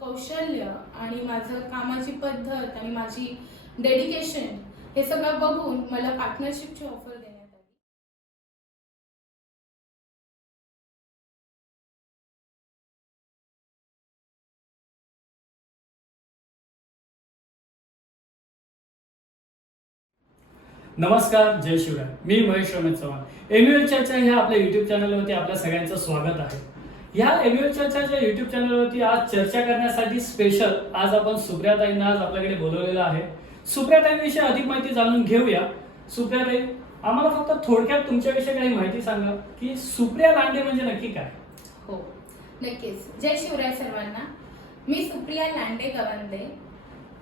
कौशल्य आणि माझं कामाची पद्धत आणि माझी डेडिकेशन हे सगळं बघून मला पार्टनरशिपची ऑफर देण्यात आली. नमस्कार जय शिवराय. मी महेश रमेश चव्हाण. एम्युएल चर्चा ह्या आपल्या युट्यूब चॅनलवरती आपल्या सगळ्यांचं स्वागत आहे. ह्या एम्युएल चर्चाच्या युट्यूब चॅनलवरती आज चर्चा करण्यासाठी स्पेशल आज आपण सुप्रियाताईंना आज आपल्याकडे बोलवलेलं आहे. सुप्रियाताईंविषयी अधिक माहिती जाणून घेऊया. सुप्रियाताई आम्हाला फक्त थोडक्यात तुमच्याविषयी काही माहिती सांगा की सुप्रिया लांडे म्हणजे नक्की काय? हो नक्कीच. जय शिवराय सर्वांना. मी सुप्रिया लांडे गवंदे.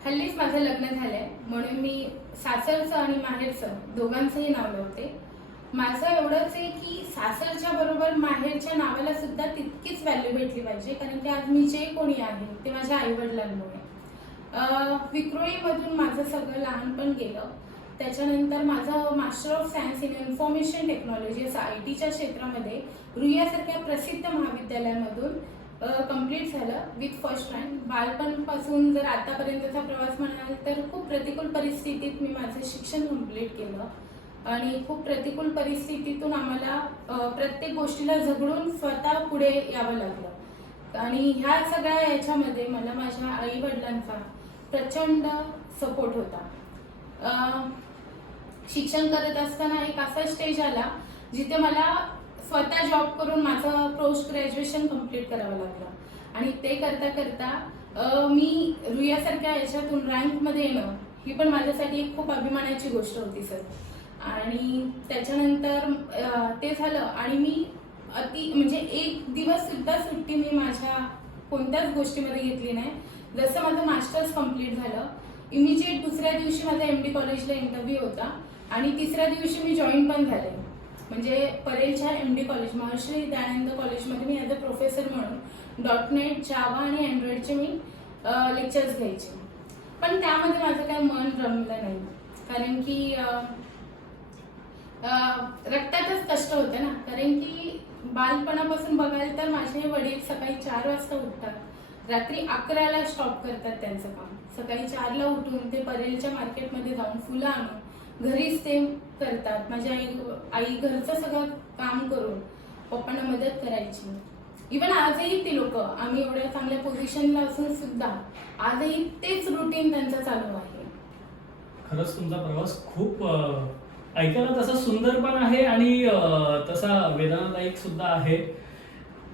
हल्लीच माझं लग्न झालंय म्हणून मी सासरचं आणि माहेरचं दोघांचंही नाव लावते. माझं एवढंच आहे की सासरच्या बरोबर माहेरच्या नावाला सुद्धा तितकीच व्हॅल्यू भेटली पाहिजे. कारण की आज मी जे कोणी आहे ते माझ्या आईवडिलांमुळे. विक्रोळीमधून माझं सगळं लहानपण गेलं. त्याच्यानंतर माझं master of science in information technology असं आय टीच्या क्षेत्रामध्ये रुईयासारख्या प्रसिद्ध महाविद्यालयामधून कंप्लीट झालं विथ फर्स्ट रँक बालपणपासून जर आतापर्यंतचा प्रवास म्हणाल तर खूप प्रतिकूल परिस्थितीत मी माझं शिक्षण कंप्लीट केलं. आणि खूप प्रतिकूल परिस्थितीतून आम्हाला प्रत्येक गोष्टीला झगडून स्वतः पुढे यावं लागलं. आणि ह्या सगळ्या याच्यामध्ये मला माझ्या आई वडिलांचा प्रचंड सपोर्ट होता. शिक्षण करत असताना एक असा स्टेज आला जिथे मला स्वतः जॉब करून माझं पोस्ट ग्रॅज्युएशन कंप्लीट करावं लागलं. आणि ते करता करता मी रुयासारख्या याच्यातून रँकमध्ये येणं ही पण माझ्यासाठी एक खूप अभिमानाची गोष्ट होती सर. आणि त्याच्यानंतर ते झालं आणि मी अति म्हणजे एक दिवस सुद्धा सुट्टी मी माझ्या कोणत्याच गोष्टीमध्ये घेतली नाही. जसं माझं मास्टर्स कंप्लीट झालं इमिजिएट दुसऱ्या दिवशी माझा एम डी कॉलेजला इंटरव्ह्यू होता आणि तिसऱ्या दिवशी मी जॉईन पण झाले. म्हणजे परेलच्या M D college Maharshi Dayanand कॉलेजमध्ये मी ॲज अ प्रोफेसर म्हणून. डॉट नेट जावा आणि अँड्रॉइडचे मी लेक्चर्स घ्यायचे. पण त्यामध्ये माझं काही मन रमलं नाही. कारण की रक्तातच कष्ट होते ना. कारण की बालपणापासून बघाल तर माझे वडील सकाळी चार वाजता उठतात. रात्री अकराला स्टॉप करतात त्यांचं काम. सकाळी चारला उठून ते परेलच्या मार्केटमध्ये जाऊन फुलं आणून घरीच ते करतात. माझी आई आई घरचं सगळं काम करून पप्पांना मदत करायची. इवन आजही ती लोक आम्ही एवढ्या चांगल्या पोझिशनला असून सुद्धा आजही तेच रुटीन त्यांचं चालू आहे. खरंच तुमचा प्रवास खूप ऐकायला तसा सुंदर पण आहे आणि तसा वेदनादायक सुद्धा आहे.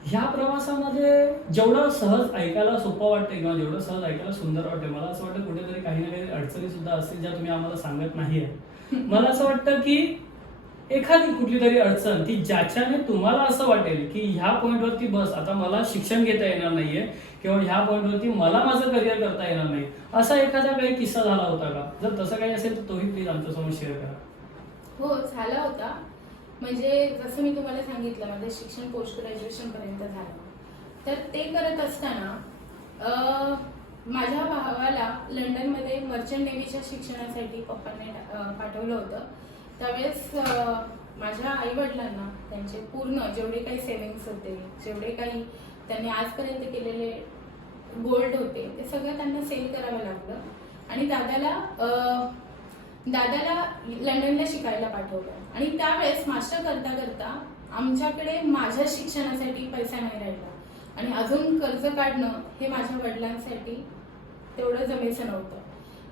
ह्या प्रवासामध्ये जेवढं सहज ऐकायला सोपं वाटतं किंवा जेवढं सहज ऐकायला सुंदर वाटतं मला असं वाटतं कुठेतरी काही ना काही अडचणी सुद्धा असतील ज्या तुम्ही आम्हाला सांगत नाही मला असं वाटतं की एखादी कुठली तरी अडचण की ज्याच्याने तुम्हाला असं वाटेल की ह्या पॉईंटवरती बस आता मला शिक्षण घेता येणार नाहीये किंवा ह्या पॉईंटवरती मला माझं करिअर करता येणार नाही असा एखादा काही किस्सा झाला होता का? जर तसं काही असेल तर तोही प्लीज आमच्यासमोर शेअर करा. हो झाला होता. म्हणजे जसं मी तुम्हाला सांगितलं माझं शिक्षण पोस्ट ग्रॅज्युएशन पर्यंत झालं. तर ते करत असताना माझ्या भावाला लंडनमध्ये मर्चंट नेव्हीच्या शिक्षणासाठी पप्पांनी पाठवलं होतं. त्यावेळेस माझ्या आईवडिलांना त्यांचे पूर्ण जेवढे काही सेविंग्स होते जेवढे काही त्यांनी आजपर्यंत केलेले गोल्ड होते ते सगळं त्यांना सेल करावं लागलं. आणि दादाला दादाला लंडनला शिकायला पाठवलं. आणि त्यावेळेस मास्टर करता करता आमच्याकडे माझ्या शिक्षणासाठी पैसा नाही राहिला. आणि अजून कर्ज काढणं हे माझ्या वडिलांसाठी तेवढं जमेचं नव्हतं.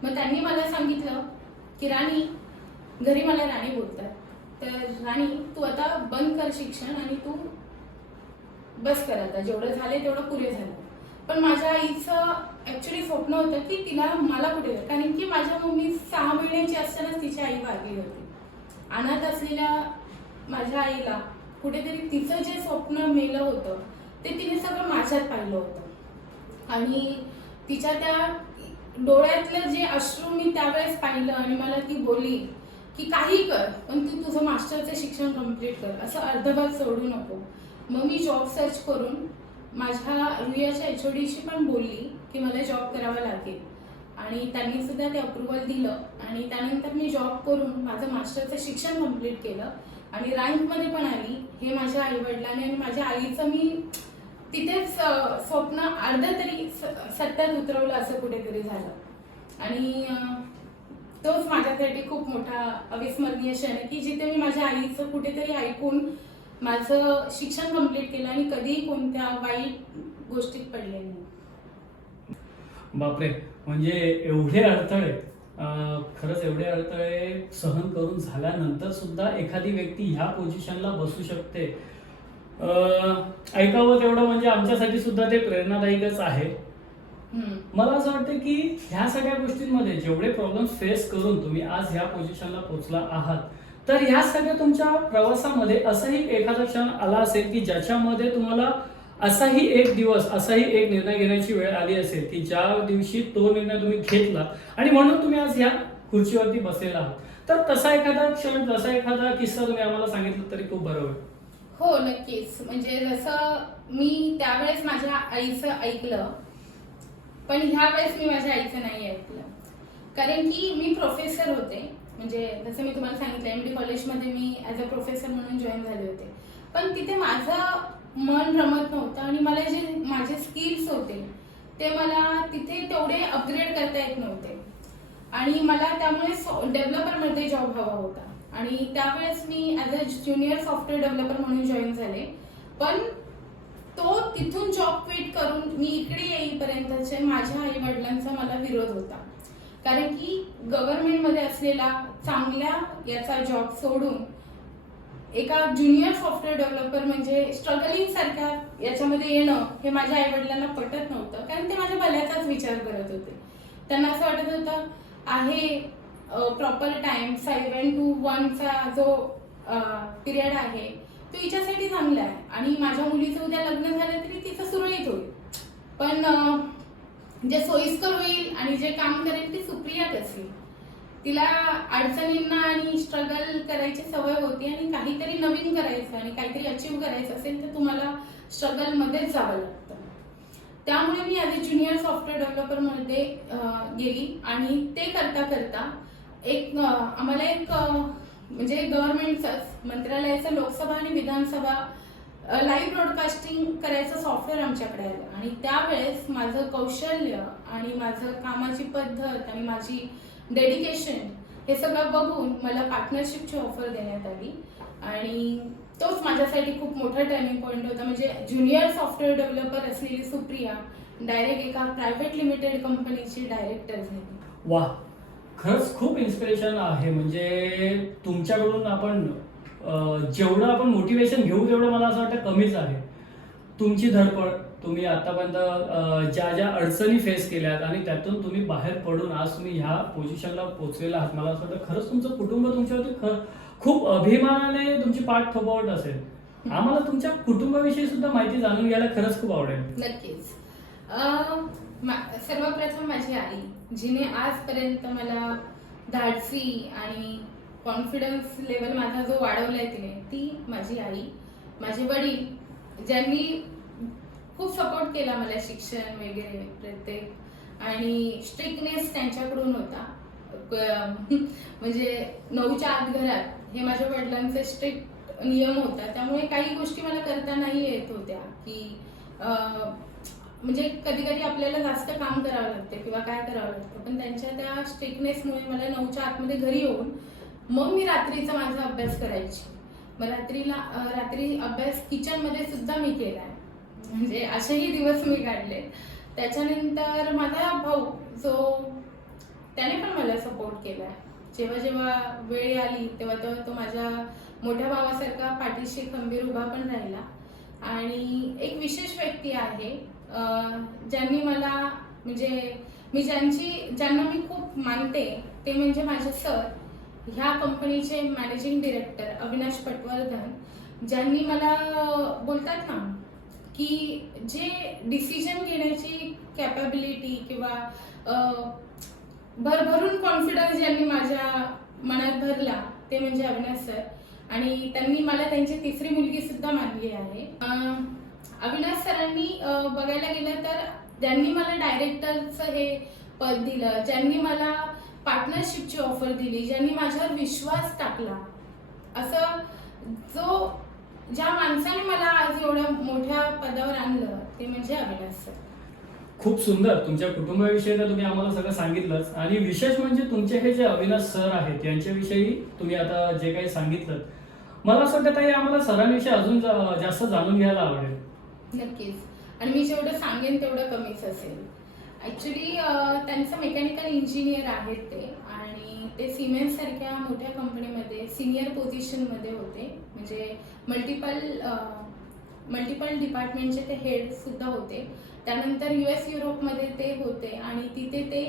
मग त्यांनी मला सांगितलं की राणी घरी मला राणी बोलतात तर राणी तू आता बंद कर शिक्षण आणि तू बस कर आता. जेवढं झाले तेवढं पुरे झालं. पण माझ्या आईचं ऍक्च्युली स्वप्न होतं की तिला मला कुठे कारण की माझ्या मम्मी सहा महिन्याची असतानाच तिची आई वारली होती. अनाथ असलेल्या माझ्या आईला कुठेतरी तिचं जे स्वप्न मेलं होतं ते तिने सगळं माझ्यात पाहिलं होतं. आणि तिच्या त्या डोळ्यातलं जे अश्रू मी त्यावेळेस पाहिलं आणि मला ती बोली की काही कर पण तू तुझं मास्टरचं शिक्षण कंप्लीट कर असं अर्धभाग सोडू नको. मग मी जॉब सर्च करून माझ्या रुयाच्या एच पण बोलली की मला जॉब करावा लागेल. आणि त्यांनी सुद्धा ते अप्रुव्हल दिलं. आणि त्यानंतर मी जॉब करून माझं मास्टरचं शिक्षण कंप्लीट केलं. आणि रँकमध्ये पण आली. हे माझ्या आईवडिलांनी आणि माझ्या आईचं मी तिथेच स्वप्न अर्धा तरी स- सत्यात उतरवलं असं कुठेतरी झालं. आणि तोच माझ्यासाठी खूप मोठा अविस्मरणीय क्षण आहे की जिथे मी माझ्या आईचं कुठेतरी ऐकून माझं शिक्षण कंप्लीट केलं आणि कधीही कोणत्या वाईट गोष्टीत पडले नाही. बापरे म्हणजे एवढे अडथळे खरंच एवढे अडथळे सहन करून झाल्यानंतर सुद्धा एखादी व्यक्ती ह्या पोझिशनला बसू शकते. अं, ऐकावं तेवढं म्हणजे आमच्यासाठी सुद्धा ते प्रेरणादायकच आहे. मला असं वाटतं की ह्या सगळ्या गोष्टींमध्ये जेवढे प्रॉब्लेम्स फेस करून तुम्ही आज ह्या पोझिशनला पोहोचला आहात तर ह्या सगळ्या तुमच्या प्रवासामध्ये असंही एखादा क्षण आला असेल की ज्याच्यामध्ये तुम्हाला असाही एक दिवस असाही एक निर्णय घेण्याची वेळ आली असेल की ज्या दिवशी तो निर्णय तुम्ही घेतला आणि म्हणून तुम्ही आज ह्या खुर्चीवरती बसलेला आहात. तर तसा एखादा क्षण तसा एखादा किस्सा तुम्ही आम्हाला सांगितलं तरी खूप बरं होईल हो नक्कीच. म्हणजे जसं मी त्यावेळेस माझ्या आईचं ऐकलं पण ह्या वेळेस मी माझ्या आईचं नाही ऐकलं. कारण की मी प्रोफेसर होते. म्हणजे जसं मी तुम्हाला सांगितलं एम डी कॉलेजमध्ये मी ॲज अ प्रोफेसर म्हणून जॉईन झाले होते. पण तिथे माझं मन रमत नव्हतं आणि मला जे माझे स्किल्स होते ते मला तिथे तेवढे अपग्रेड करता येत नव्हते. आणि मला त्यामुळे डेव्हलपरमध्ये जॉब हवा होता. आणि त्यावेळेस मी as a junior software developer म्हणून जॉईन झाले. पण तो तिथून जॉब क्विट करून मी इकडे येईपर्यंतचे माझ्या आई वडिलांचा मला विरोध होता. कारण की गव्हर्नमेंटमध्ये असलेला चांगल्या याचा जॉब सोडून एका ज्युनियर सॉफ्टवेअर डेव्हलपर म्हणजे स्ट्रगलिंग सारख्या याच्यामध्ये येणं हे माझ्या आईवडिलांना पटत नव्हतं. कारण ते माझ्या भल्याचाच विचार करत होते. त्यांना असं वाटत होतं आहे प्रॉपर टाइम सेवन टू वनचा जो पिरियड आहे तो हिच्यासाठी चांगला आहे. आणि माझ्या मुलीचं उद्या लग्न झालं तरी तिचं सुरळीत होईल. पण जे सोयीस्कर होईल आणि जे काम करेल ती सुप्रियाच असेल. तिला अडचणींना आणि स्ट्रगल करायची सवय होती आणि काहीतरी नवीन करायचं आणि काहीतरी अचीव करायचं असेल तर तुम्हाला स्ट्रगलमध्येच जावं लागतं. त्यामुळे मी ॲज अ ज्युनियर सॉफ्टवेअर डेव्हलपरमध्ये गेली आणि ते करता करता एक आम्हाला एक म्हणजे गव्हर्नमेंटचंच मंत्रालयाचं लोकसभा आणि विधानसभा लाईव्ह ब्रॉडकास्टिंग करायचं सॉफ्टवेअर आमच्याकडे आलं. आणि त्यावेळेस माझं कौशल्य आणि माझं कामाची पद्धत आणि माझी डेडिकेशन हे सगळं बघून मला पार्टनरशिपची ऑफर देण्यात आली. आणि तोच माझ्यासाठी खूप मोठा टर्निंग पॉईंट होता. म्हणजे ज्युनियर सॉफ्टवेअर डेव्हलपर असलेली सुप्रिया डायरेक्ट एका प्रायव्हेट लिमिटेड कंपनीची डायरेक्टर झाली. वा खरंच खूप इन्स्पिरेशन आहे. म्हणजे तुमच्याकडून आपण जेवढं आपण मोटिवेशन घेऊ तेवढं मला असं वाटतं कमीच आहे. तुमची धडपड तुम्ही आतापर्यंत ज्या ज्या अडचणी फेस केल्यात आणि त्यातून तुम्ही बाहेर पडून आज तुम्ही ह्या पोझिशनला पोहोचलेला आहात मला असं वाटतं खरंच तुमचं कुटुंब तुमच्यावरती खर खूप अभिमानाने तुमची पाठ थोपवत असेल. आम्हाला तुमच्या कुटुंबाविषयी सुद्धा माहिती जाणून घ्यायला खरंच खूप आवडेल. नक्कीच. सर्वप्रथम माझी आई जिने आजपर्यंत मला धाडसी आणि कॉन्फिडन्स लेवल माझा जो वाढवलाय तिने ती माझी आई माझे वडील ज्यांनी खूप सपोर्ट केला मला शिक्षण वगैरे प्रत्येक. आणि स्ट्रिक्टनेस त्यांच्याकडून होता. म्हणजे नऊच्या आत घरात हे माझ्या वडिलांचे स्ट्रिक्ट नियम होता. त्यामुळे काही गोष्टी मला करता नाही येत होत्या की म्हणजे कधी कधी आपल्याला जास्त काम करावं लागतं किंवा काय करावं लागतं. पण त्यांच्या त्या स्ट्रिक्टनेसमुळे मला नऊच्या आतमध्ये घरी येऊन मग मी रात्रीचा माझा अभ्यास करायची. मग रात्रीला रात्री अभ्यास किचनमध्ये सुद्धा मी केलाय. म्हणजे असेही दिवस मी काढले. त्याच्यानंतर माझा भाऊ जो त्याने पण मला सपोर्ट केलाय. जेव्हा जेव्हा वेळ आली तेव्हा तेव्हा तो माझ्या मोठ्या भावासारखा पाठीशी खंबीर उभा पण राहिला. आणि एक विशेष व्यक्ती आहे ज्यांनी मला म्हणजे मी ज्यांची ज्यांना मी खूप मानते ते म्हणजे माझे सर. ह्या कंपनीचे मॅनेजिंग डिरेक्टर अविनाश पटवर्धन ज्यांनी मला बोलतात ना की जे डिसिजन घेण्याची कॅपॅबिलिटी किंवा भरभरून कॉन्फिडन्स ज्यांनी माझ्या मनात भरला ते म्हणजे अविनाश सर. आणि त्यांनी मला त्यांची तिसरी मुलगी सुद्धा मानली आहे. अविनाश सरांनी बघायला गेलं तर ज्यांनी मला डायरेक्टरचं हे पद दिलं. ज्यांनी मला पार्टनरशिपची ऑफर दिली ज्यांनी माझ्यावर विश्वास टाकला. असं जो ज्या माणसाने मला आज एवढ्या मोठ्या पदावर आणलं ते म्हणजे अविनाश सर. खूप सुंदर. तुमच्या कुटुंबाविषयी तर तुम्ही आम्हाला सगळं सांगितलंच. आणि विशेष म्हणजे तुमचे हे जे अविनाश सर आहेत यांच्याविषयी तुम्ही आता जे काही सांगितलं. मला असं वाटतं ताई आम्हाला सरांविषयी अजून जा- जास्त जाणून घ्यायला आवडेल. नक्कीच. आणि मी जेवढं सांगेन तेवढं कमीच असेल. ॲक्च्युली त्यांचं मेकॅनिकल इंजिनियर आहेत ते आणि ते सिमेंट सारख्या मोठ्या कंपनीमध्ये सिनियर पोझिशनमध्ये होते. म्हणजे मल्टिपल मल्टिपल डिपार्टमेंटचे ते हेडसुद्धा होते. त्यानंतर यू एस युरोपमध्ये ते होते आणि तिथे ते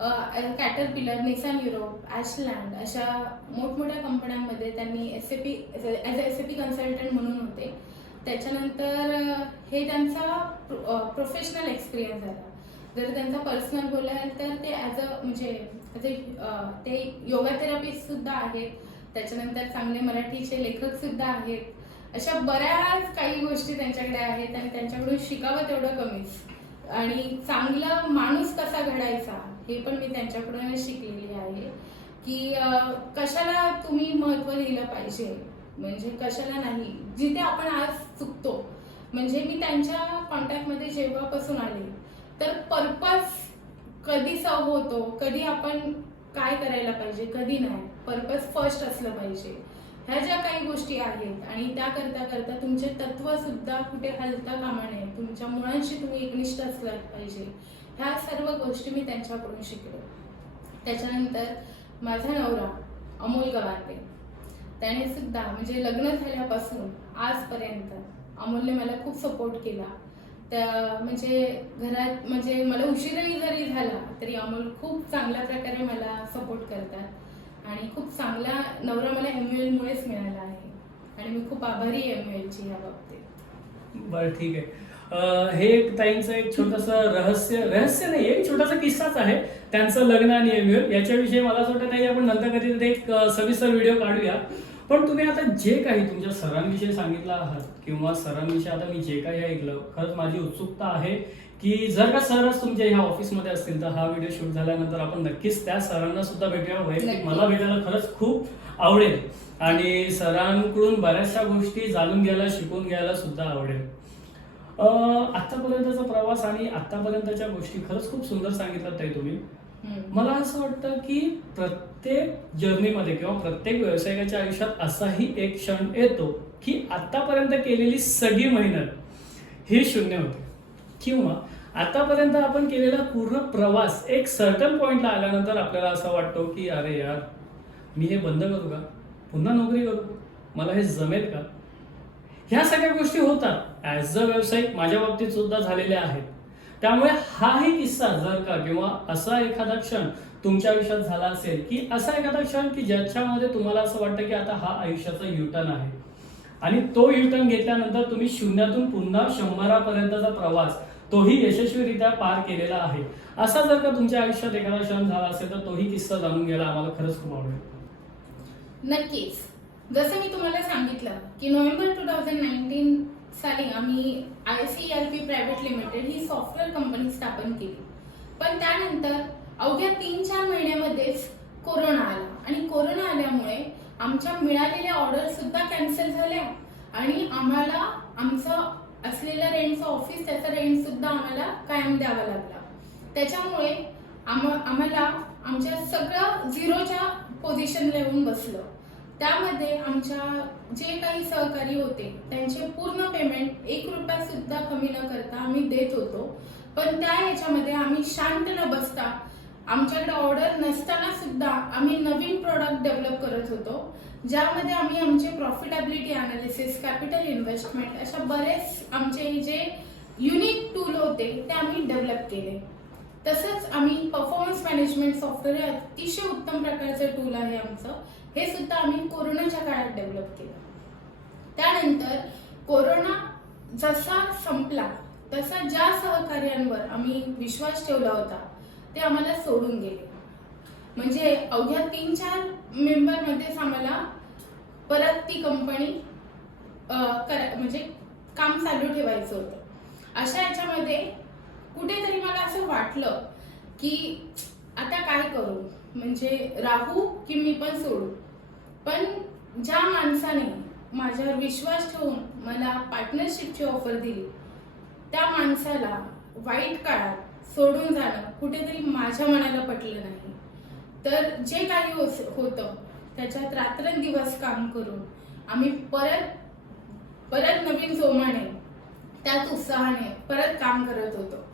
कॅटरपिलर निसान युरोप ॲशलँड अशा मोठमोठ्या कंपन्यांमध्ये त्यांनी S A P as a S A P consultant म्हणून होते. त्याच्यानंतर हे त्यांचा प्रोफेशनल एक्सपिरियन्स झाला. जर त्यांचा पर्सनल बोलाल तर ते ॲज म्हणजे अ म्हणजे ते योगा थेरपिस्ट सुद्धा आहेत. त्याच्यानंतर चांगले मराठीचे लेखक सुद्धा आहेत. अशा बऱ्याच काही गोष्टी त्यांच्याकडे आहेत आणि त्यांच्याकडून शिकावं तेवढं कमीच आणि चांगला माणूस कसा घडायचा हे पण मी त्यांच्याकडूनच शिकलेली आहे की कशाला तुम्ही महत्त्व दिलं पाहिजे? म्हणजे कशाला नाही? जिथे आपण आज चुकतो. म्हणजे मी त्यांच्या कॉन्टॅक्टमध्ये जेव्हापासून आले तर पर्पज कधी सॉल्व होतो? कधी आपण काय करायला पाहिजे? कधी नाही. पर्पज फर्स्ट असलं पाहिजे. ह्या ज्या काही गोष्टी आहेत आणि त्या करता करता तुमचे तत्व सुद्धा कुठे हलता कामा नये. तुमच्या मुळांशी तुम्ही एकनिष्ठ असलं पाहिजे. ह्या सर्व गोष्टी मी त्यांच्याकडून शिकले. त्याच्यानंतर माझा नवरा अमोल गवाते. त्याने सुद्धा म्हणजे लग्न झाल्यापासून आजपर्यंत अमोलने मला खूप सपोर्ट केला. त्या म्हणजे घरात म्हणजे मला उशीरही जरी झाला तरी अमोल खूप चांगल्या प्रकारे मला सपोर्ट करतात. आणि खूप चांगला नवरा मला एम मुळेच मिळाला आहे. आणि मी खूप आभारी आहे एम एलची या बाबतीत. बरं ठीक आहे. हे एक ताईंचं एक छोटंसं रहस्य रहस्य नाही एक छोटासा किस्साच आहे. त्यांचं लग्न आणि एमएल याच्याविषयी मला असं वाटतं ताई आपण नंतर कधी एक सविस्तर व्हिडिओ काढूया. पण तुम्ही आता जे काही तुमच्या सरांविषयी सांगितलं आहात किंवा सरांविषयी आता मी जे काही ऐकलं खरंच माझी उत्सुकता आहे की जर का सरच तुमच्या ह्या ऑफिसमध्ये असतील तर हा व्हिडिओ शूट झाल्यानंतर आपण नक्कीच त्या सरांना सुद्धा भेटूया वैयक्तिक नक्की. मला भेटायला खरंच खूप आवडेल आणि सरांकडून बऱ्याचशा गोष्टी जाणून घ्यायला शिकून घ्यायला सुद्धा आवडेल आतापर्यंतचा प्रवास आणि आतापर्यंतच्या गोष्टी खरंच खूप सुंदर सांगितलं ताई तुम्ही. मला असं वाटतं की प्रत्येक जर्नीमध्ये किंवा प्रत्येक व्यावसायिकाच्या आयुष्यात असाही एक क्षण येतो की आतापर्यंत केलेली सगळी मेहनत ही शून्य होते. किंवा आतापर्यंत आपण केलेला पूर्ण प्रवास एक सर्टन पॉइंटला आल्यानंतर आपल्याला असं वाटतो की अरे यार मी हे बंद करू का? पुन्हा नोकरी करू? मला हे जमेल का? ह्या सगळ्या गोष्टी होतात. ॲज अ व्यावसायिक माझ्या बाबतीत सुद्धा झालेल्या आहेत. त्यामुळे हाही किस्सा जर का किंवा असा एखादा क्षण तुमच्या आयुष्यात झाला असेल की असा एखादा क्षण की ज्याच्यामध्ये तुम्हाला असं वाटतं की आता हा आयुष्याचा युटर्न आहे. आणि तो युटर्न घेतल्यानंतर तुम्ही शून्यातून पुन्हा शंभरापर्यंतचा प्रवास तोही यशस्वीरित्या पार केलेला आहे. असा जर का तुमच्या आयुष्यात एखादा क्षण झाला असेल तर तोही किस्सा जाणून घ्यायला आम्हाला खरंच खूप आवडेल. नक्कीच. जसं मी तुम्हाला सांगितलं की नोव्हेंबर टू थाउजंड नाईन्टीन साली आम्ही I C L P private limited he software company स्थापन केली. पण त्यानंतर अवघ्या तीन चार महिन्यामध्येच कोरोना आला. आणि कोरोना आल्यामुळे आमच्या मिळालेल्या ऑर्डर सुद्धा कॅन्सल झाल्या. आणि आम्हाला आमचं असलेलं रेंटचं ऑफिस त्याचा रेंट सुद्धा आम्हाला कायम द्यावा लागला. त्याच्यामुळे आम आम्हाला आमच्या सगळं झिरोच्या पोझिशनला येऊन बसलं. त्यामध्ये आमच्या जे काही सहकारी होते त्यांचे पूर्ण पेमेंट एक रुपया सुद्धा कमी न करता आम्ही देत होतो. पण त्या ह्याच्यामध्ये आम्ही शांत न बसता आमच्याकडे ऑर्डर नसताना सुद्धा आम्ही नवीन प्रॉडक्ट डेव्हलप करत होतो. ज्यामध्ये आम्ही आमचे प्रॉफिटेबिलिटी अनालिसिस कॅपिटल इन्व्हेस्टमेंट अशा बरेच आमचे जे युनिक टूल होते ते आम्ही डेव्हलप केले. तसंच आम्ही परफॉर्मन्स मॅनेजमेंट सॉफ्टवेअर हे अतिशय उत्तम प्रकारचं टूल आहे आमचं. हे सुद्धा आम्ही कोरोनाच्या काळात डेव्हलप केलं. त्यानंतर कोरोना जसा संपला तसा ज्या सहकार्यांवर आम्ही विश्वास ठेवला होता ते आम्हाला सोडून गेले. म्हणजे अवघ्या तीन चार मेंबरमध्येच आम्हाला परत ती कंपनी करा म्हणजे काम चालू ठेवायचं होतं. अशा याच्यामध्ये कुठेतरी मला असं वाटलं की आता काय करू? म्हणजे राहू की मी पण सोडू? पण ज्या माणसाने माझ्यावर विश्वास ठेवून मला पार्टनरशिपची ऑफर दिली त्या माणसाला वाईट काळात सोडून जाणं कुठेतरी माझ्या मनाला पटलं नाही. तर जे काही हो होतं त्याच्यात रात्रंदिवस काम करून आम्ही परत परत नवीन जोमाने त्यात उत्साहाने परत काम करत होतो.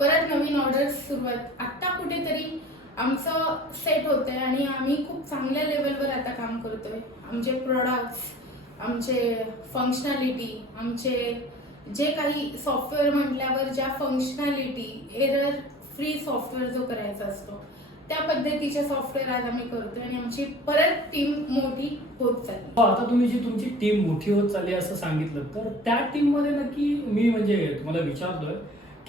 परत नवीन ऑर्डर सुरुवात. आत्ता कुठेतरी आमचं सेट होतंय आणि आम्ही खूप चांगल्या लेवलवर आता काम करतोय. आमचे प्रोडक्ट्स आमचे फंक्शनॅलिटी आमचे जे काही सॉफ्टवेअर म्हटल्यावर ज्या फंक्शनॅलिटी एरर फ्री सॉफ्टवेअर जो करायचा असतो त्या पद्धतीचे सॉफ्टवेअर आज आम्ही करतोय आणि आमची परत टीम मोठी होत चालली. हो, आता तुम्ही जी तुमची टीम मोठी होत चालली असं सांगितलं तर त्या टीममध्ये नक्की मी म्हणजे तुम्हाला विचारतोय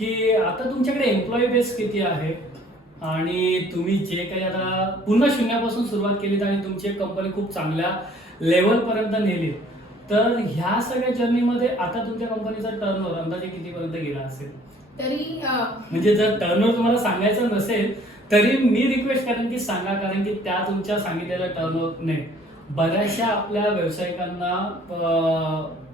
की आता तुमच्याकडे एम्प्लॉई बेस किती आहे? आणि तुम्ही जे काही आता पुन्हा शून्यापासून सुरुवात केलीत आणि तुमची कंपनी खूप चांगल्या लेवल पर्यंत नेली तर ह्या सगळ्या जर्नीमध्ये आता तुमच्या कंपनीचा टर्नओव्हर अंदाजे कितीपर्यंत गेला असेल? तरी म्हणजे जर टर्नओव्हर तुम्हाला सांगायचं नसेल तरी मी रिक्वेस्ट करेन की सांगा कारण की त्या तुमच्या सांगितलेल्या टर्नओव्हरने बऱ्याचशा आपल्या व्यावसायिकांना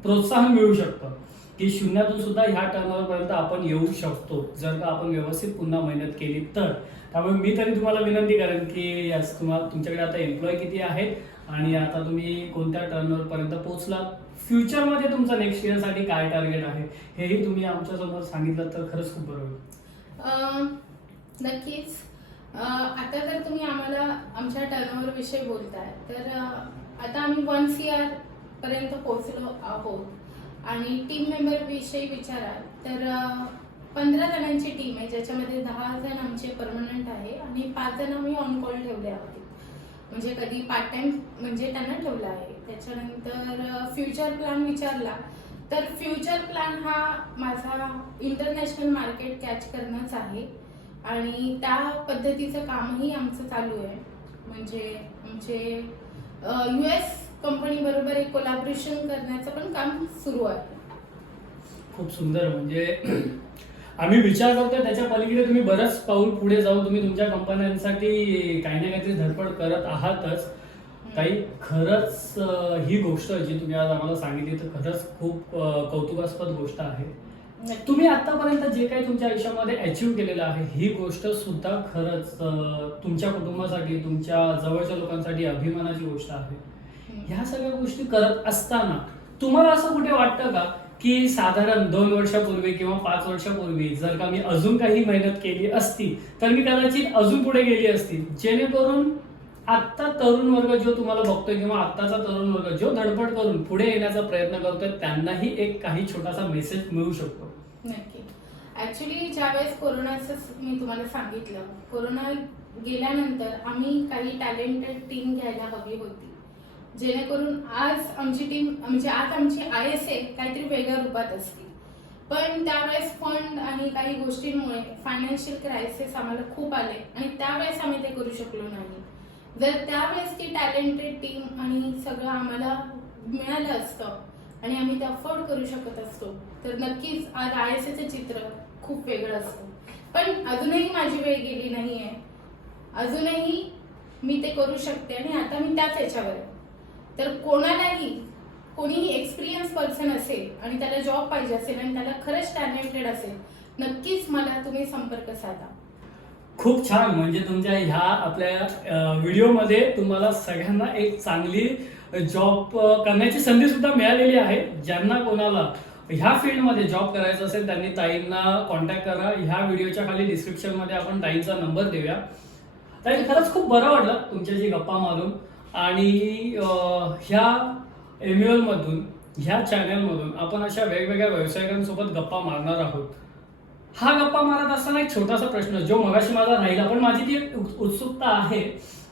प्रोत्साहन मिळू शकतं. की शून्यातून सुद्धा ह्या टर्नवरपर्यंत आपण येऊ शकतो. जर का आपण व्यवस्थित पुन्हा मेहनत केली तर. त्यामुळे मी तरी तुम्हाला विनंती करेन की यास तुम्हाला तुमच्याकडे आता एम्प्लॉय किती आहेत आणि आता तुम्ही कोणत्या टर्नवरपर्यंत पोहोचलात? फ्युचरमध्ये तुमचा नेक्स्ट इयरसाठी काय टार्गेट आहे? हेही तुम्ही आमच्यासमोर सांगितलं तर खरंच खूप बरं होईल. नक्कीच. आता जर तुम्ही आम्हाला आमच्या टर्नओव्हर विषयी बोलताय. तर आता आम्ही वन सी आर पर्यंत पोहोचलो आहोत. आणि टीम मेंबर विषयी विचाराल तर पंधरा जणांची टीम आहे ज्याच्यामध्ये दहा जण आमचे परमनंट आहे आणि पाच जण आम्ही ऑन कॉल ठेवले आहोत. म्हणजे कधी पार्ट टाइम म्हणजे त्यांना ठेवला आहे. त्याच्यानंतर फ्युचर प्लॅन विचारला तर फ्युचर प्लॅन हा माझा इंटरनॅशनल मार्केट कॅच करणंच आहे. आणि त्या पद्धतीचं कामही आमचं चालू आहे. म्हणजे आमचे यू एस कंपनी बरोबर एक कोलॅबरेशन करण्याचं पण काम सुरू आहे खूप सुंदर म्हणजे आम्ही विचार करतोय त्याच्या पलीकडे तुम्ही बरंच पाऊल पुढे जाऊन तुम्ही तुमच्या कंपन्यांसाठी काही ना काहीतरी धडपड करत आहातच ताई खरंच ही गोष्ट जी तुम्ही आज आम्हाला सांगितली तर खरंच खूप कौतुकास्पद गोष्ट आहे. तुम्ही आतापर्यंत जे काही तुमच्या आयुष्यामध्ये अचीव्ह केलेलं आहे ही गोष्ट सुद्धा खरंच तुमच्या कुटुंबासाठी तुमच्या जवळच्या लोकांसाठी अभिमानाची गोष्ट आहे. ह्या सगळ्या गोष्टी करत असताना तुम्हाला असं कुठे वाटतं का की साधारण दोन वर्षापूर्वी किंवा पाच वर्षापूर्वी जर का मी अजून काही मेहनत केली असती तर मी कदाचित अजून पुढे गेली असती जेणेकरून आत्ता तरुण वर्ग जो तुम्हाला बघतोय किंवा आत्ताचा तरुण वर्ग जो धडपड करून पुढे येण्याचा प्रयत्न करतोय त्यांनाही एक काही छोटासा मेसेज मिळू शकतो. नक्की. ऍक्च्युली ज्यावेळेस कोरोनाचं मी तुम्हाला सांगितलं कोरोना गेल्यानंतर आम्ही काही टॅलेंटेड टीम घ्यायला हवी होती. जेणेकरून आज आमची टीम म्हणजे आज आमची आय एस ए काहीतरी वेगळ्या रूपात असतील. पण त्यावेळेस फंड आणि काही गोष्टींमुळे फायनान्शियल क्रायसिस आम्हाला खूप आले आणि त्यावेळेस आम्ही ते करू शकलो नाही. जर त्यावेळेस ती टॅलेंटेड टीम आणि सगळं आम्हाला मिळालं असतं आणि आम्ही ते अफोर्ड करू शकत असतो तर नक्कीच आज आय एस एचं चित्र खूप वेगळं असतं. पण अजूनही माझी वेळ गेली नाही आहे अजूनही मी ते करू शकते आणि आता मी त्याच याच्यावर आहे. तर कोणालाही कोणीही एक्सपिरियन्स पर्सन असेल आणि त्याला जॉब पाहिजे असेल आणि त्याला खरंच टॅलेंटेड असेल नक्कीच मला तुम्ही संपर्क साधा. खूप छान. म्हणजे तुमच्या ह्या आपल्या व्हिडिओमध्ये तुम्हाला सगळ्यांना एक चांगली जॉब करण्याची संधी सुद्धा मिळालेली आहे. ज्यांना कोणाला ह्या फील्डमध्ये जॉब करायचा असेल त्यांनी ताईंना कॉन्टॅक्ट करा. ह्या व्हिडिओच्या खाली डिस्क्रिप्शनमध्ये आपण ताईंचा नंबर देऊया. ताई खरंच खूप बरं वाटलं तुमच्याशी गप्पा मारून. आणि ह्या एम्युअल मधून ह्या चॅनलमधून आपण अशा वेगवेगळ्या व्यावसायिकांसोबत गप्पा मारणार आहोत. हा गप्पा मारत असताना एक छोटासा प्रश्न जो मगाशी माझा राहिला पण माझी ती उत्सुकता आहे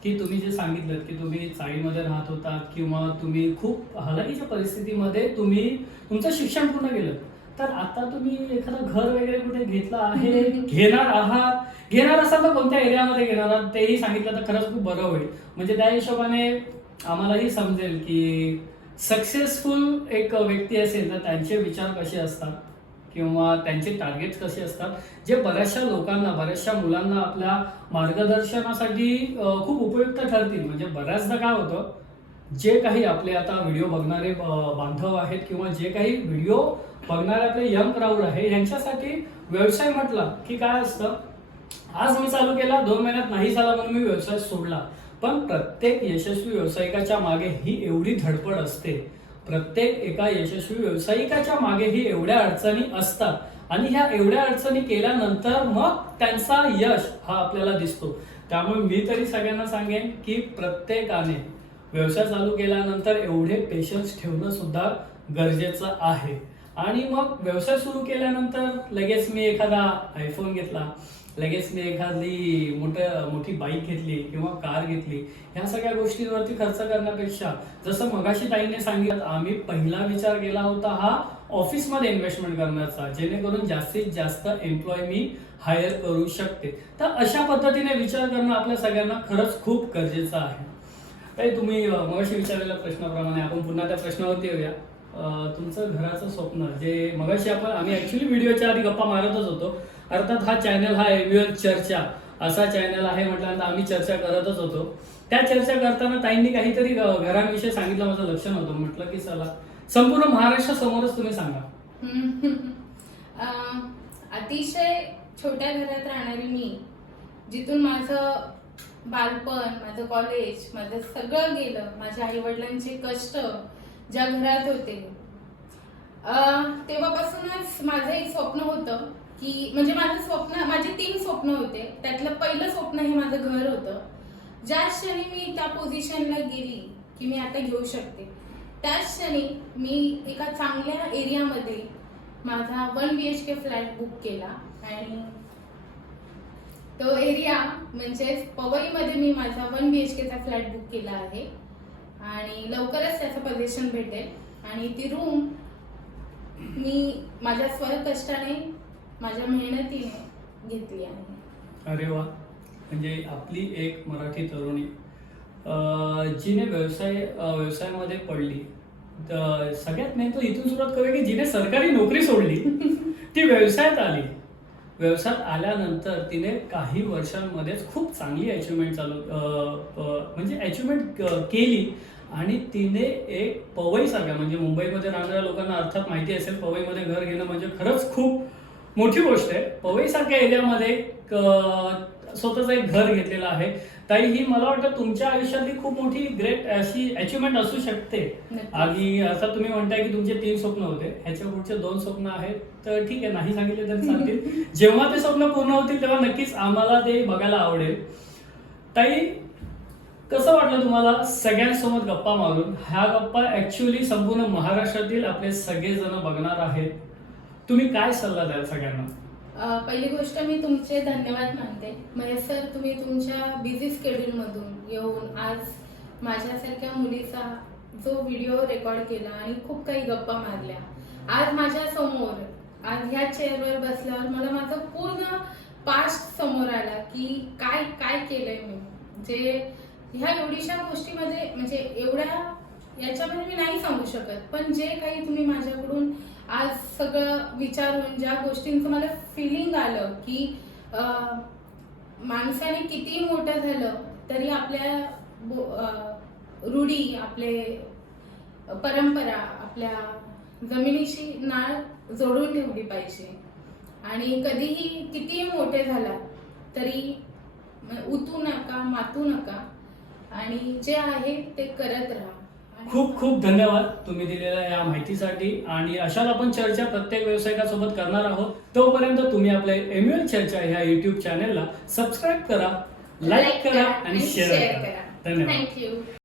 की तुम्ही जे सांगितलं की तुम्ही चाळीमध्ये राहत होता किंवा तुम्ही खूप हलाखीच्या परिस्थितीमध्ये तुम्ही तुमचं शिक्षण पूर्ण केलं. तर आता तुम्ही एखादं घर वगैरे कुठे घेतलं आहे? घेणार आहात? घेणार असाल तर कोणत्या एरियामध्ये घेणार आहात तेही सांगितलं तर खरंच खूप बरं होईल. म्हणजे त्या हिशोबाने आम्हालाही समजेल की सक्सेसफुल एक व्यक्ती असेल तर त्यांचे विचार कसे असतात? किंवा त्यांचे टार्गेट्स कसे असतात? जे बऱ्याचशा लोकांना बऱ्याचशा मुलांना आपल्या मार्गदर्शनासाठी खूप उपयुक्त ठरतील. म्हणजे बऱ्याचदा काय होतं जे काही आपले आता व्हिडिओ बघणारे बांधव आहेत किंवा जे काही व्हिडिओ बघणारे आपले यंग क्राऊड आहे यांच्यासाठी व्यवसाय म्हटला की काय असतं? आज मी चालू केला दोन महिन्यात नाही झाला म्हणून मी व्यवसाय सोडला. पण प्रत्येक यशस्वी व्यावसायिकाच्या मागे ही एवढी धडपड असते. प्रत्येक एका यशस्वी व्यावसायिकाच्या मागे ही एवढ्या अडचणी असतात. आणि ह्या एवढ्या अडचणी केल्यानंतर मग त्यांचा यश हा आपल्याला दिसतो. त्यामुळे मी तरी सगळ्यांना सांगेन की प्रत्येकाने व्यवसाय चालू केल्यानंतर एवढे पेशन्स ठेवणं सुद्धा गरजेचं आहे. आणि मग व्यवसाय सुरू केल्यानंतर लगेच मी एखादा आयफोन घेतला. लगेच मी एखादी मोठ मोठी बाईक घेतली किंवा कार घेतली ह्या सगळ्या गोष्टींवरती खर्च करण्यापेक्षा जसं मगाशी ताईने सांगितलं आम्ही पहिला विचार केला होता हा ऑफिसमध्ये इन्व्हेस्टमेंट करण्याचा जेणेकरून जास्तीत जास्त एम्प्लॉय मी हायर करू शकते. तर अशा पद्धतीने विचार करणं आपल्या सगळ्यांना खरंच खूप गरजेचं आहे. काही तुम्ही मगाशी विचारलेल्या प्रश्नाप्रमाणे आपण पुन्हा त्या प्रश्नावरती येऊया. तुमचं घराचं स्वप्न जे मगाशी आपण आम्ही ऍक्च्युली व्हिडिओच्या आधी गप्पा मारतच होतो अर्थात हा चॅनल हा एव्हिअर चर्चा असा चॅनल आहे म्हटल्यानंतर आम्ही चर्चा करतच होतो. त्या चर्चा करताना ताईंनी काहीतरी घरांविषयी सांगितलं माझं लक्ष नव्हतं. म्हटलं की चला संपूर्ण महाराष्ट्र समोरच तुम्ही सांगा. अतिशय छोट्या घरात राहणारी मी जिथून माझं बालपण माझं कॉलेज माझं सगळं गेलं माझ्या आई वडिलांचे कष्ट ज्या घरात होते. तेव्हापासूनच माझं एक स्वप्न होतं की म्हणजे माझं स्वप्न माझे तीन स्वप्न होते. त्यातलं पहिलं स्वप्न हे माझं घर होतं. ज्या क्षणी मी त्या पोझिशनला गेली की मी आता घेऊ शकते त्याच क्षणी मी एका चांगल्या एरियामध्ये माझा one B H K flat book केला आणि तो एरिया म्हणजेच पवईमध्ये मी माझा वन बी एच केचा फ्लॅट बुक केला आहे. आणि लवकरच त्याचं पोझिशन भेटेल. आणि ती रूम मी माझ्या स्वकष्टाने माझ्या मेहनतीने घेतली आहे. अरे वा. म्हणजे आपली एक मराठी तरुणी अं, जिने व्यवसाय अं, व्यवसायामध्ये पडली. तर सगळ्यात मेन तो इथून सुरुवात करूया की जिने सरकारी नोकरी सोडली ती व्यवसायात आली. व्यवसायात आल्यानंतर तिने काही वर्षांमध्येच खूप चांगली अचिव्हमेंट चालू अं, अं, म्हणजे अचिव्हमेंट केली. आणि तिने एक पवईसारख्या म्हणजे मुंबईमध्ये राहणाऱ्या लोकांना अर्थात माहिती असेल पवईमध्ये घर घेणं म्हणजे खरंच खूप मोठी गोष्ट आहे. पवईसारख्या एरियामध्ये स्वतःचं एक घर घेतलेलं आहे. ताई ही मला वाटतं तुमच्या आयुष्यातली खूप मोठी ग्रेट अशी अचिव्हमेंट असू शकते. आणि आता तुम्ही म्हणताय की तुमचे तीन स्वप्न होते. ह्याच्या पुढचे दोन स्वप्न आहेत तर ठीक आहे नाही सांगितले तरी चालतील. जेव्हा ते स्वप्न पूर्ण होतील तेव्हा नक्कीच आम्हाला ते बघायला आवडेल. ताई कसं वाटलं तुम्हाला सगळ्यांसोबत गप्पा मारून? ह्या गप्पा ऍक्च्युली संपूर्ण महाराष्ट्रातील आपले सगळेजण बघणार आहेत. तुम्ही काय सल्ला द्याल सगळ्यांना? पहिली गोष्ट मी तुमचे धन्यवाद मानते. महेश सर तुम्ही तुमच्या बिझी स्केड्यूलमधून येऊन आज माझ्यासारख्या मुलीचा जो व्हिडिओ रेकॉर्ड केला आणि खूप काही गप्पा मारल्या. आज माझ्यासमोर आज ह्या चेअरवर बसल्यावर मला माझं पूर्ण पास्ट समोर आला की काय काय केलंय मी? जे ह्या एवढीशा गोष्टीमध्ये म्हणजे एवढ्या याच्यामध्ये मी नाही सांगू शकत. पण जे काही तुम्ही माझ्याकडून आज सगळं विचारून ज्या गोष्टींचं मला फिलिंग आलं की माणसाने किती मोठं झालं तरी आपल्या बो- रूढी आपले परंपरा आपल्या जमिनीशी नाळ जोडून ठेवली पाहिजे. आणि कधीही कितीही मोठे झाला तरी उतू नका मातू नका. आणि जे आहे ते करत राहा. खूप खूप धन्यवाद तुम्ही दिलेल्या या माहितीसाठी. आणि अशाच आपण चर्चा प्रत्येक व्यावसायिकासोबत करणार आहोत. तोपर्यंत तुम्ही आपल्या एम्युअल चर्चा ह्या युट्यूब चॅनेलला सबस्क्राईब करा लाईक करा आणि शेअर करा. धन्यवाद. थँक्यू